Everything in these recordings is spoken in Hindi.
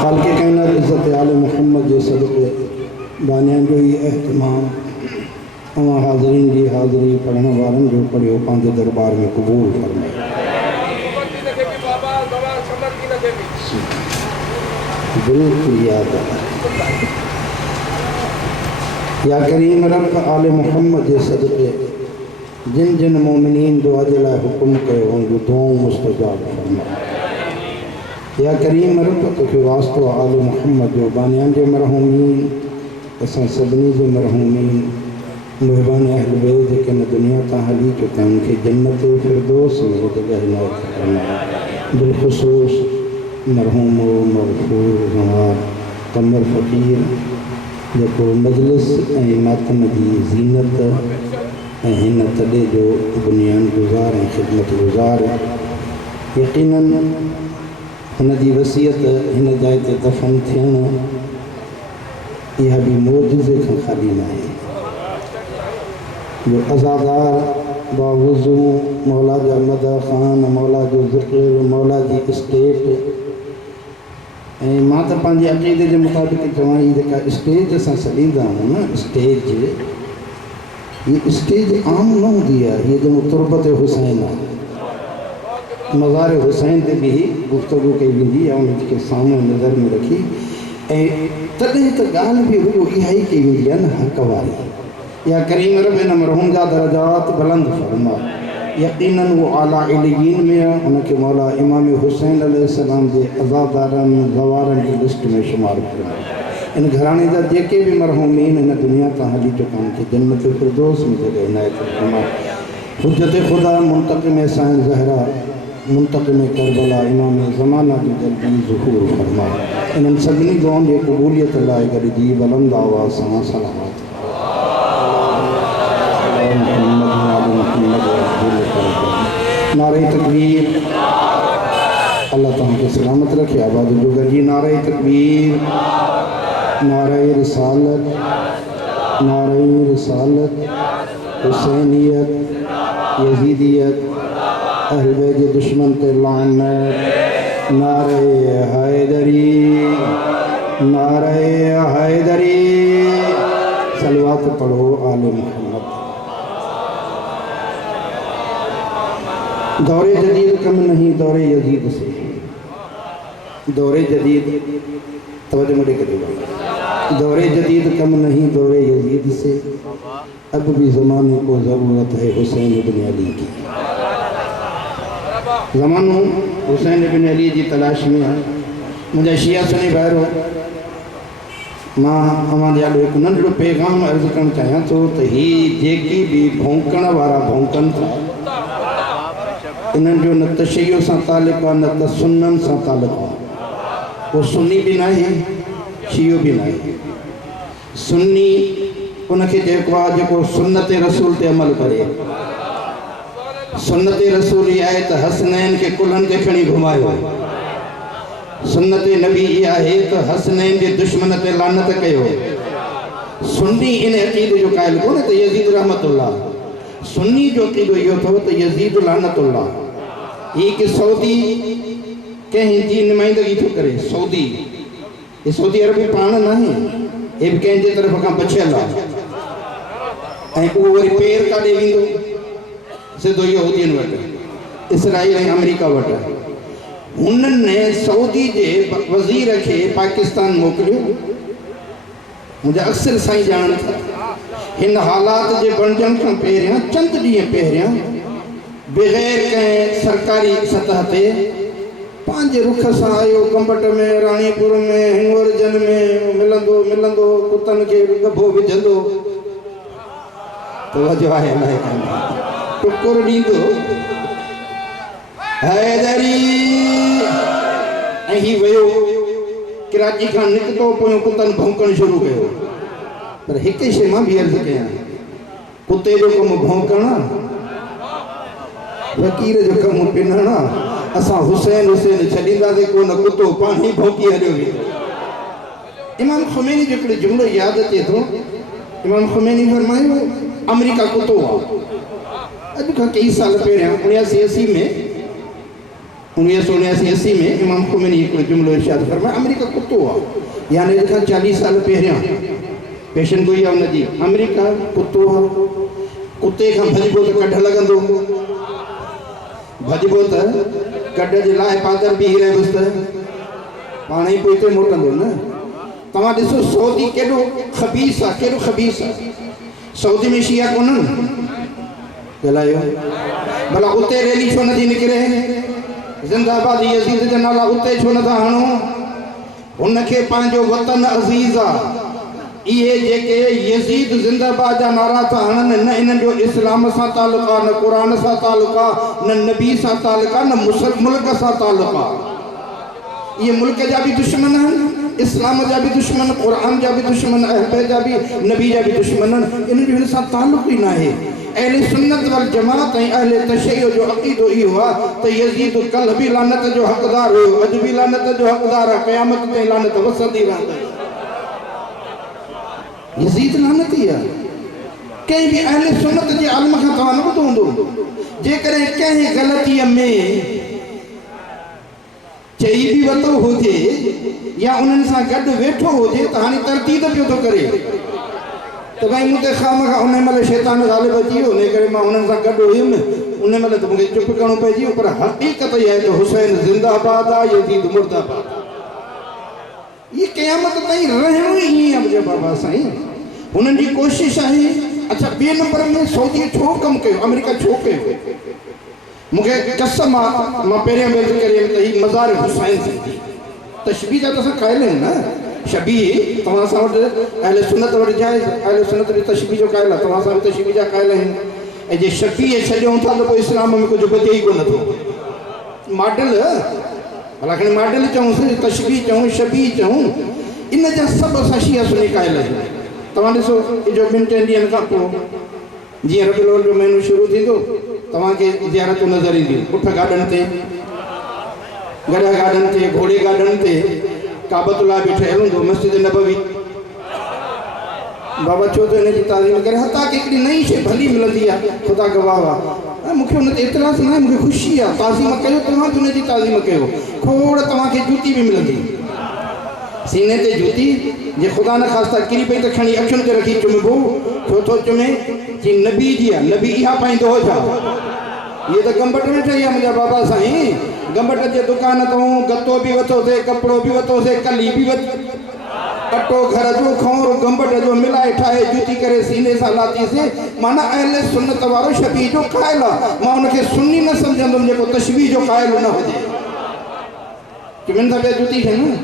खालिक़ कायनात इज़्ज़त आले मोहम्मद जे सदक़े बानियान जो ही एहतमाम अवां हाज़रीन जी हाज़री पढ़ण वारनि जो पढ़ियो पंहिंजे दरबार में क़बूल फरमाए। या करीम रब आले मोहम्मद जे सदक़े जिन जिन मोमिनीन दुआ जे लाइ हुकुम कयो उनजूं दुआऊं मुस्तजाब फरमाए। या करीम रब तोखे वास्तो आले मोहम्मद जो बानियान जे मरहूमीन असां सभिनी जे मरहूमीन मेहरबान अहल बैत जेके न दुनिया तां हली चुका आहिनि उनखे जन्नत फिरदौस में जॻह इनायत फरमाए। बिलख़ुसूस मरहूम मग़फ़ूर ज़वार कमर फ़क़ीर जेको मजलिस ऐं मातम जी ज़ीनत ऐं हिन तॾे जो बुनियान गुज़ार ऐं ख़िदमत गुज़ार यक़ीनन हुन जी वसियत हिन जाइ ते दफ़न थियण इहा बि मौजूज़े खां ख़ाली न आहे। जो अज़ादार बावुज़ू मौला जा मदा ख़ान मौला जो ज़िक्र मौला जी स्टेट ऐं मां त पंहिंजे अक़ीदे जे मुताबिक़ चवां हीअ जेका स्टेज असां सॾींदा आहियूं न स्टेज हीअ स्टेज आम न हूंदी आहे। हीअ ॼण तुरबत हुसैन आहे। मज़ार हुसैन ते बि गुफ़्तगू कई वेंदी आहे उनखे साम्हूं नज़र में रखी ऐं तॾहिं त ॻाल्हि बि रुॻो इहा ई कई वेंदी आहे न हक़ वारी। या करीम रब हिन मरहूम जा दरजात बुलंद फरमाए। यक़ीनन वो आला इल्लीयीन में आहे। उनखे मौला इमाम हुसैन अलैहिस्सलाम जे अज़ादारनि ज़वारनि जी लिस्ट में शुमार फरमाए। इन घराणे जा जेके बि मरहूमीन हिन दुनिया तां हली चुका आहिनि उनखे जन्नत फिरदौस में जॻह इनायत फरमाए। हुज्जत ख़ुदा मुंतक़िम साईं ज़हरा मुंतक़िम करबला इमाम ज़माना जी जल्दी ज़ुहूर फरमाए। इन्हनि सभिनी दुआउनि जी क़बूलियत लाइ गॾिजी बुलंद आवाज़ सां सलावत। नारे तकबीर। अल्लाह तव्हांखे सलामत रखे आबाद जो गॾिजी नारे तकबीर नारे रिसालत नारे रिसालत हुसैनियत यजीदियत अहल बैत जे दुश्मन ते लानत नारे हैदरी नारे हैदरी सलवात पढ़ो आले मोहम्मद। दौरे जदीद कम नहीं दौरे यजीद से। दौरे जदीद तवज्जो मुझे करिएगा। दौरे जदीद कम नहीं दौरे यजीद से। अब भी ज़माने को ज़रूरत है हुसैन इब्न अली की। ज़मानो हुसैन इब्न अली जी तलाश में है। मुझे शिया सुनी भाइरो मां अवांजे आॾो हिकु नंढिड़ो पैगाम अर्ज़ु करणु चाहियां थो त हीअ जेकी बि भौंकण वारा भौंकनि था इन्हनि जो न त शइयो सां तालुक़ु आहे न त सुन्ननि सां तालुक़ु आहे। वो सुन्नी भी नहीं शियो भी नहीं। सुन्नी उनखे जेको आहे जेको सुन्नत रसूल ते अमल करे। सुन्नत रसूल इहा आहे त हसनैन खे कुल्हनि ते खणी घुमायो। सुन्नत नबी इहा आहे त हसनैन जे दुश्मन ते लानत कयो। सुन्नी इन अक़ीदे जो क़ाइल कोन्हे त यज़ीद रहमतुल्लाह। सुन्नी जो अक़ीदो इहो अथव त यज़ीद लानतुल्लाह। ही कि सऊदी कंहिं जी नुमाइंदगी थो करे। सऊदी ये सऊदी अरब पाण न आहे, हे बि कंहिंजे तरफ़ खां बचियल आहे ऐं उहो वरी पेर काॾे वेंदो सिधो यहूदियुनि वटि, इसराइल ऐं अमेरिका वटि। हुननि सऊदी जे वज़ीर खे पाकिस्तान मोकिलियो। मुंहिंजा अक्सर साईं ॼाणनि था हिन हालात जे बणजण खां पहिरियां चंद ॾींहं पहिरियां बग़ैर कंहिं सरकारी सतह ते पंहिंजे रुख सां आयो। गंबट में, राणीपुर में, हिंगोरजन में मिलंदो कुतनि खे गभो विझंदो त वजो आहे अलाए कंदो टुकुर ॾींदो हैदरी ऐं ही वियो कराची खां निकितो पोइ कुतनि भौंकणु शुरू कयो। पर हिक शइ मां बि अर्ज़ु कयां, कुते जो कमु भौंकणु, फ़क़ीर जो कमु पिनणु। असां हुसैन छॾींदासीं कोन, कुतो पाण ई भौंकी हलियो वेंदो। इमाम ख़ुमैनी जो हिकिड़ो जुमिलो यादि अचे थो। इमाम ख़ुमैनी फरमायो अमेरिका कुतो आहे। अॼु खां कई साल पहिरियां 1979 में इमाम ख़ुमैनी हिकिड़ो जुमिलो इरशाद फरमायो अमेरिका कुतो आहे। यानी अॼु खां 40 साल पहिरियां पेशन गोई आहे हुनजी। अमेरिका कुतो आहे। कुते खां भॼिबो त कढ लॻंदो, भॼिबो त कढ जे लाइ पादर बि रहिबुसि त पाण ई पोइ हिते मोटंदो न। तव्हां ॾिसो सऊदी केॾो ख़बीस आहे, केॾो ख़बीस आहे। सऊदी में शिया कोन्हनि ॻाल्हायो, भला उते रैली छो नथी निकिरे? ज़िंदाबाद यज़ीद जा नाला उते छो नथा हणो? हुनखे पंहिंजो वतन अज़ीज़ आहे। इहे जेके यज़ीद ज़िंदाबाद जा नारा था हणनि, न इन्हनि जो इस्लाम सां तालुक़ु आहे, न क़ुरान सां तालुक़ु आहे, न नबी सां तालुक़ु आहे, न मुल्क सां तालुक़ु आहे। ये मुल्क जा भी दुश्मन हैं, इस्लाम जा भी दुश्मन, कुरान जा भी दुश्मन, अहल जा भी, नबी जा भी दुश्मन। इन जो सां ताल्लुक़ ही ना है। अहले सुन्नत वल जमात ऐं अहले तशय्युअ जो अक़ीदो इहो आहे त यज़ीद कल भी लानत जो हक़दार हुयो, अॼु भी लानत जो हक़दार आहे, क़यामत ताईं लानत वसंदी रहंदी। यज़ीद लानती आहे। कंहिं भी अहले सुन्नत जे आलम खां तव्हां न ॿुधो हूंदो, जेकॾहिं कंहिं ग़लतीअ में चई भी वतो हुजे या उन्हनि सां गॾु वेठो हुजे त हाणे तरतीब पियो थो करे त भाई मूं ते खामखा उन महिल शैतान ग़ालिब अची वियो, इन करे मां उन्हनि सां गॾु हुयुमि, उन महिल त मूंखे चुप करिणो पइजी वियो। पर हक़ीक़त इहा आहे त हुसैन ज़िंदाबाद आहे, यज़ीद मुर्दाबाद आहे। ये क़यामत ताईं रहणो ई ईअं आहे मुंहिंजा बाबा साईं। हुननि जी कोशिशि आहे। अच्छा, ॿिए नंबर में सऊदी छो कमु कयो, अमेरिका छो कयो? मूंखे कसम आहे, मां पहिरियां बि अर्ज़ु कई त हीउ मज़ार हुसैन थी। तशबीह जा त असां क़ाइल आहियूं न। शबीह तव्हां सां वटि अहले सुन्नत वटि जाइज़, अहले सुन्नत बि तशबीह जो क़ाइल आहे, तव्हां सां बि तशबीह जा क़ाइल आहियूं। ऐं जे शबीह छॾियूं था त पोइ इस्लाम में कुझु बचे ई कोन थो। मॉडल, भला खणी मॉडल चऊंसि, तशबीह चऊं, शबीह चऊं, इन जा सभु असां शिया सुन्नी क़ाइल आहियूं। तव्हां ॾिसो इहो 2-3 ॾींहंनि खां पोइ जीअं रबीउल अव्वल जो महीनो शुरू थींदो, तव्हांखे ज़ियारतूं नज़र ईंदियूं। उठ गार्डन ते, गॾह गार्डन ते, घोड़े गार्डन ते काबतुल्लाह बि ठहियलु हूंदो, मस्जिद नबवी। बाबा छो त हिन जी ताज़ीम करे, हथा की हिकिड़ी नई शइ भली मिलंदी आहे, ख़ुदा गवाह आहे। मूंखे हुन ते इतराज़ न आहे, मूंखे ख़ुशी आहे। ताज़ीम कयो, तव्हां बि हुन जी ताज़ीम कयो। खोड़ तव्हांखे जूती बि मिलंदी, सीने ते जूती, जे ख़ुदा न ख़ास्ता किरी पई त खणी अखियुनि ते रखी चुमिबो। छो थो चुमे? जी नबी जी आहे, नबी इहा पाईंदो हो छा? ये तो गंबट में ठही आहे मुंहिंजा बाबा साईं। गंबट जे दुकान तां गतो बि वरितोसीं, कपिड़ो बि वरितोसीं, कली बि कटो घर जो खौर गंबट जो मिलाए ठाहे जूती करे सीने सां लाथीसीं। माना अहले सुन्नत वारो शबीह जो क़ाइल आहे। मां हुनखे सुन्नी न सम्झंदुमि जेको तशबीह जो क़ाइल न हुजे। चुमिन था पिया जूती खे न,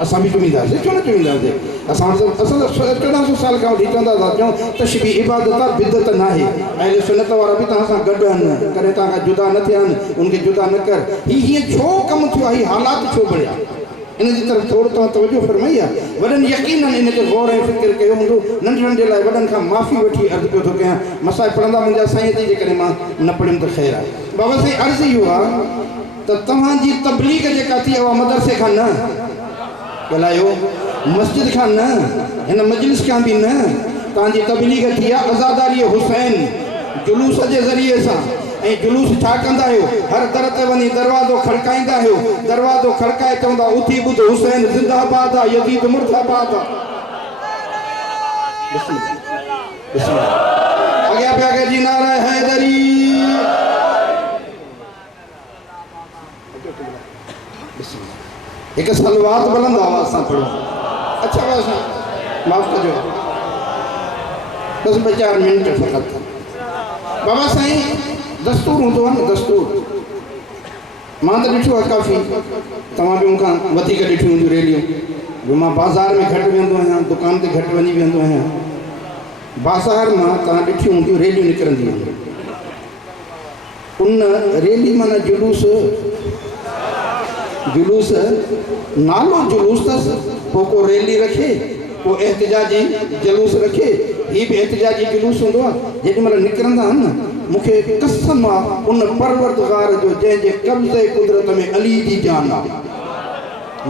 असां बि चुमींदासीं, छो न चुमींदासीं? असां 1400 साल खां वठी चवंदा था चऊं तशबीह इबादत आहे, बिदत न आहे। अहले सुन्नत वारा बि तव्हां सां गॾु आहिनि, कॾहिं तव्हां खां जुदा न थिया आहिनि, उनखे जुदा न कर। हीअं छो कमु थियो आहे? हालात छो बणिया? इन जी तरफ़ थोरो तव्हां तवजो फरमाई आहे। वॾनि यकीनन इन ते गौर ऐं फ़िक्र कयो हूंदो। नंढड़नि जे लाइ वॾनि खां माफ़ी वठी अर्ज़ु पियो थो कयां। मसाए पढ़ंदा मुंहिंजा साईं जी जेकॾहिं मां न पढ़ियुमि त ख़ैरु आहे। बाबा साईं अर्ज़ु इहो आहे त तव्हांजी तबलीग जेका थी उहा मदरसे खां न ॻाल्हायो, मस्जिद खां न, हिन मजलिस खां बि न। तव्हांजी तबलीग थी आहे अज़ादारी हुसैन जुलूस जे ज़रिए सां। ऐं जुलूस छा कंदा आहियो? हर दर ते वञी दरवाज़ो खड़काईंदा आहियो। दरवाज़ो खड़काए चवंदा उथी ॿुध हुसैन ज़िंदाबाद आहे, यज़ीद मुर्दाबाद आहे। अॻियां पिया के जी नारा हैदरी। हिकु सलवात बुलंद आवाज़ सां पढ़ो। अच्छा बस माफ़ कजो, बस 2-4 मिनट फ़क़त। बाबा साईं दस्तूर हूंदो आहे न, दस्तूर मां त ॾिठो आहे काफ़ी, तव्हां बि मूंखां वधीक ॾिठियूं हूंदियूं रेलियूं। जो मां बाज़ार में घटि वेंदो आहियां, दुकान ते घटि वञी वेंदो आहियां। बाज़ार मां तव्हां ॾिठियूं हूंदियूं रेलियूं निकिरंदियूं आहिनि। उन रेली माना जुलूस, जुलूस नालो जुलूस अथसि, पोइ को रैली रखे, पोइ एहतिजाजी जुलूस रखे। हीअ बि एहतिजाजी जुलूस हूंदो आहे। जेॾी महिल निकिरंदा आहिनि न, मूंखे कसम आहे उन परवरदिगार जो जंहिंजे कब्ज़े कुदरत में अली जी जान आहे।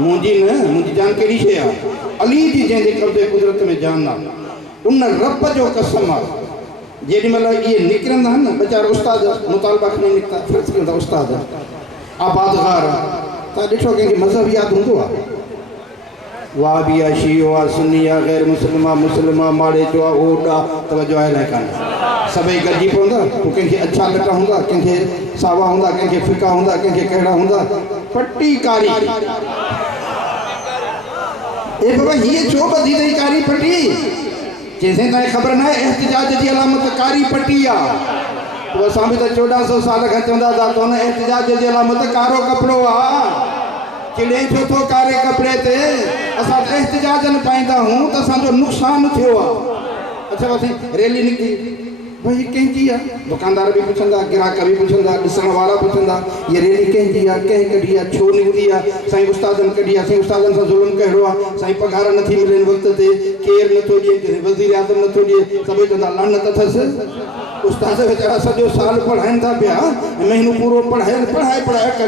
मुंहिंजी न, मुंहिंजी जान कहिड़ी शइ आहे? अली जी जंहिंजे कब्ज़े कुदरत में जान आहे, उन रब जो कसम आहे। जेॾी महिल इहे निकिरंदा आहिनि न, वीचारा उस्ताद मुतालबा खणी निकिता, फ़र्ज़ु कयूं था उस्ताद आबादगार, तव्हां ॾिठो कंहिंखे मज़हब यादि हूंदो आहे? वाह बि आहे, शीओ आहे, सुन्नी आहे, ग़ैर मुस्लिम आहे, मुस्लिम आहे, माड़े जो आहे, ओड आहे, तवजो आहे अलाए कान्हे। सभई गॾिजी पवंदा। पोइ कंहिंखे अछा लटा हूंदा, कंहिंखे सावा हूंदा, कंहिंखे फिका हूंदा, कंहिंखे कहिड़ा हूंदा, पटी कारी। ए बाबा हीअ छो ॿधी अथई कारी पटी? जंहिंसां ताईं ख़बर न आहे एहतिजाज जी अलामत कारी पटी आहे। पोइ असां बि त 1400 साल खां चवंदा था त हुन एहतिजाज जी अलामत कारो कपिड़ो आहे। चिड़े छो थो कारे कपिड़े ते? असां एहतिजाज न पाईंदा हूं त असांजो नुक़सानु थियो आहे। अच्छा बस रैली निकिती, भाई कंहिंजी आहे? दुकानदार भी पुछंदा, ग्राहक भी पुछंदा, ॾिसण वारा पुछंदा, ये रैली कंहिंजी आहे, कंहिं कढी आहे, छो निकिती आहे? साईं उस्तादनि कढी आहे। साईं उस्तादनि सां ज़ुल्म कहिड़ो आहे? साईं पघार नथी मिलेनि वक़्त ते, केरु नथो ॾिए, वज़ीर आज़म नथो ॾिए, सभई चवंदा लानत अथसि। उस्ताद वीचारा सॼो साल पढ़ाइनि था पिया, महीनो पूरो पढ़ाए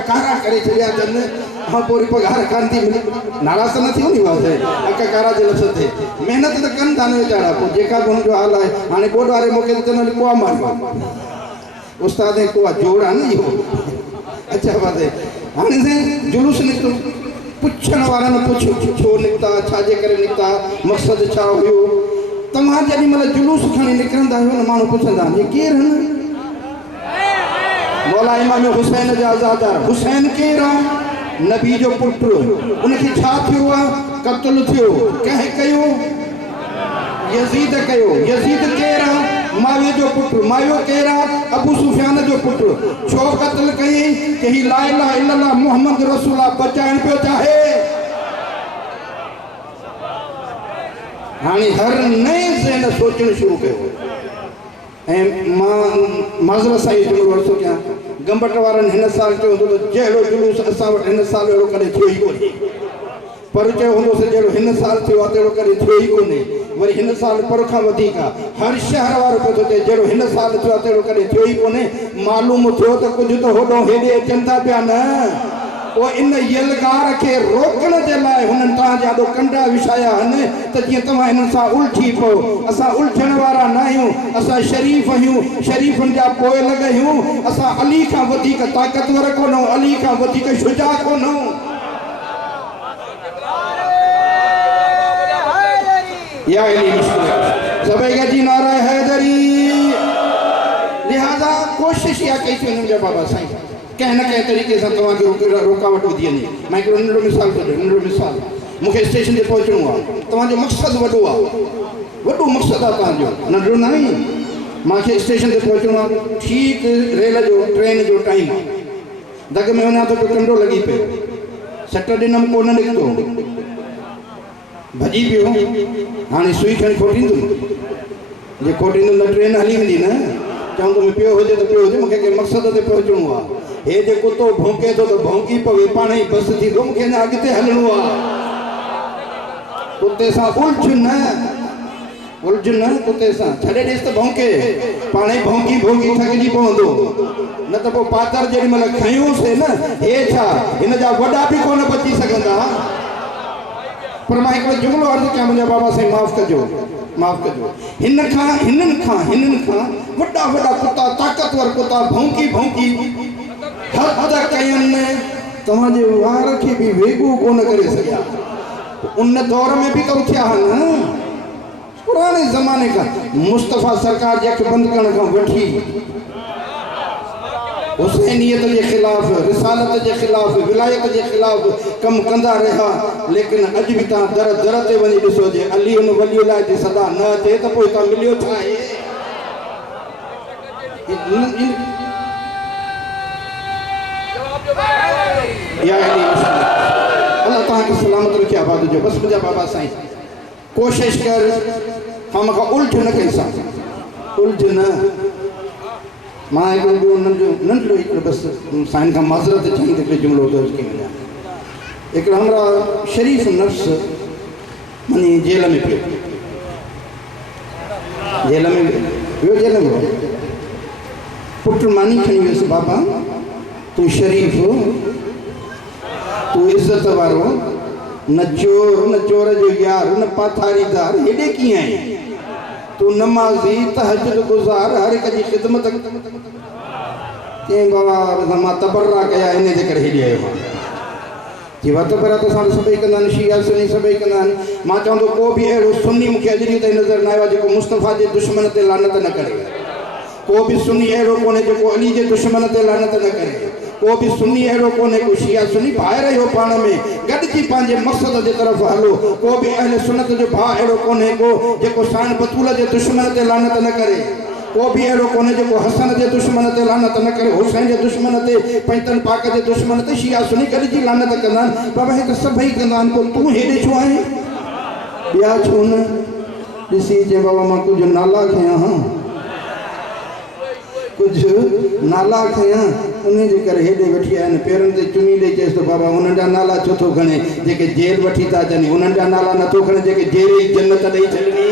कारा करे छॾिया अथनि। हाँ पूरी पघार कान थी मिले, नाराज़ त न थी वञी वासे अक कारा जे लफ़्ज़ ते। महिनत त कनि था न वीचारा, पोइ जेका बि हुनजो हाल आहे। हाणे बोर्ड वारे मौक़े ते चवंदा कुआ मारियो, उस्ताद कुआ जोड़ आहे न इहो। अच्छा बात है। हाणे साईं जुलूस निकितो, पुछण वारनि पुछो छो निकिता, छाजे करे निकिता, मक़सदु छा हुयो? तव्हां जेॾी महिल जुलूस खणी निकिरंदा आहियो न, माण्हू पुछंदा आहिनि हे केरु आहिनि? मौला इमाम हुसैन जा आज़ादार। हुसैन केरु आहे? नबी जो पुटु। उनखे छा थियो आहे? क़त्ल थियो। कंहिं कयो? यज़ीद कयो। यज़ीद केरु आहे? माविया जो पुटु। मावियो केरु आहे? अबू सुफियान जो पुटु। छो क़त्ल कयईं? कि ही ला इलाहा इल्लल्लाह मुहम्मद रसूलुल्लाह बचाइण पियो चाहे। हाणे हर नए ज़हन सोचणु शुरू कयो। ऐं मां माज़रत सां इहो जुमिलो अर्ज़ु कयां, गंबट वारनि हिन साल चयो हूंदो त जहिड़ो जुलूस असां वटि हिन साल अहिड़ो कॾहिं थियो ई कोन्हे। पर चयो हूंदोसीं जहिड़ो हिन साल थियो आहे तहिड़ो कॾहिं थियो ई कोन्हे। वरी हिन साल पर खां वधीक आहे। हर शहर वारो पियो थो चए जहिड़ो हिन साल थियो आहे तहिड़ो कॾहिं थियो ई कोन्हे। मालूम थियो त कुझु त होॾो हेॾे अचनि था पिया न। पोइ इन यलगार खे रोकण जे लाइ हुननि तव्हां जा कंडा विछाया आहिनि त जीअं तव्हां हिन सां उल्टी पियो। असां उल्झण वारा न आहियूं, असां शरीफ़ आहियूं, शरीफ़नि जा पोइ लॻायूं। असां अली खां वधीक ताक़तवर कोन आहियूं, अली खां वधीक शुजा कोन आहियूं। या सभई गॾिजी नारा हैदरी। लिहाज़ा कोशिशि इहा कई थी वञे बाबा साईं कंहिं न कंहिं तरीक़े सां तव्हांखे रुकावट विधी वञे। मां हिकिड़ो नंढो मिसाल थो ॾियां, नंढो मिसाल। मूंखे स्टेशन ते पहुचणो आहे, तव्हांजो मक़सदु वॾो आहे, वॾो मक़सदु आहे तव्हांजो, नंढो न आहे। मूंखे स्टेशन ते पहुचणो आहे, ठीकु रेल जो ट्रेन जो टाइम आहे। दग में वञा त कंडो लॻी पियो, सट ॾिनमि कोन निकितो, भॼी पियो। हाणे सुई खणी खोटींदुमि, जे खोटींदुमि त ट्रेन हली वेंदी न। चवंदो मैं पियो हुजे तो पियो हुजे, मूंखे के मक़सद ते पहुचणो आहे। हे जे कुतो भौंके थो तो भौंकी पवे, पाण ई बस थींदो, मूंखे अञा अॻिते हलणो आहे। कुते सां उलझ न कुते सां, छॾे ॾेसि त भौंके, पाण ई भौंकी भौंकी थकिजी पवंदो। न त पोइ पातर जेॾी महिल खयूंसि न, हे छा हिन जा वॾा बि कोन बची सघंदा। पर मां हिकिड़ो जुमिलो अर्ज़ु कयां, मुंहिंजा बाबा साईं माफ़ कजो। हिननि खां वॾा वॾा कुता, ताक़तवर कुता भौंकी भौंकी हद कयनि, तव्हांजे वार खे बि वेगो कोन करे सघिया। उन दौर में भी तो थिया न, पुराने ज़माने का मुस्तफ़ा सरकार जे अख बंद करण खां वठी हुसैनियत के खिलाफ, रिसालत के खिलाफ, विलायत के खिलाफ कम कंदा रहा। लेकिन अज भी ता दर दर ते वही ॾिसो जे अली उन वलीउल्लाह जी सदा न अचे त पोइ ता मिलियो छा आहे। अल्लाह तव्हांखे सलामत रखे, आबाद जो। बस मुंहिंजा बाबा साईं कोशिश कर हम का उल्ट न कैसा, उल्ट न। मां हिकिड़ो नंढड़ो हिकिड़ो बसि साईं खां माज़रत चाहींदे हिकिड़ो जुमिलो दर्ज कई वञा। हिकिड़ो हमरा शरीफ़ नफ़्स मनी जेल में पियो, जेल में पुट मानी खणी वियुसि, बाबा तूं शरीफ़, तूं इज़त वारो, न चोर जो यार, न पाथारीदार, हेॾे कीअं आहे? तूं नमाज़ी, तहज्जुद गुज़ार, हर एक जी ख़िदमत। चई बाबा मां तबर्रा कया, इन जे करे हेॾे आयो आहियां। जी तबर्रा त असां सभई कंदा आहिनि, शिया सुन्नी सभई कंदा आहिनि। मां चवंदो को बि अहिड़ो सुन्नी मूंखे अॼु ॾींहुं ताईं नज़र न आयो आहे जेको मुस्तफ़ा जे दुश्मन ते लानत न करे। को भी सुन्नी अहिड़ो कोन्हे जेको अली जे दुश्मन ते लानत न करे। को भी सुन्नी अहिड़ो कोन्हे, को शिया सुन्नी भाई रहियो पाण में गॾिजी पंहिंजे मक़सद जे तरफ़ हलो। को भी अहले सुन्नत जो भाउ अहिड़ो कोन्हे को जेको साईं बतूल जे दुश्मन ते लानत न करे। को भी अहिड़ो कोन्हे जेको हसन जे दुश्मन ते लानत न करे, हुसैन जे दुश्मन ते, पैतन पाक जे दुश्मन ते शिया सुन्नी गॾिजी लानत कंदा आहिनि। बाबा हे त सभई कंदा आहिनि, पोइ तूं हेॾे छो आहीं? ॿिया छो न? ॾिसी जे बाबा मां कुझु नाला खयां, कुछ नाला खयां, उन जे करे हेॾे वठी आया आहिनि। पेरनि ते चुनी ॾेई चएसि तो बाबा उन्हनि जा नाला छो थो खणे जेके जेल वठी था अचनि, उन्हनि जा नाला नथो खणे जेके जेल जी जन्नत ॾेई छॾनी।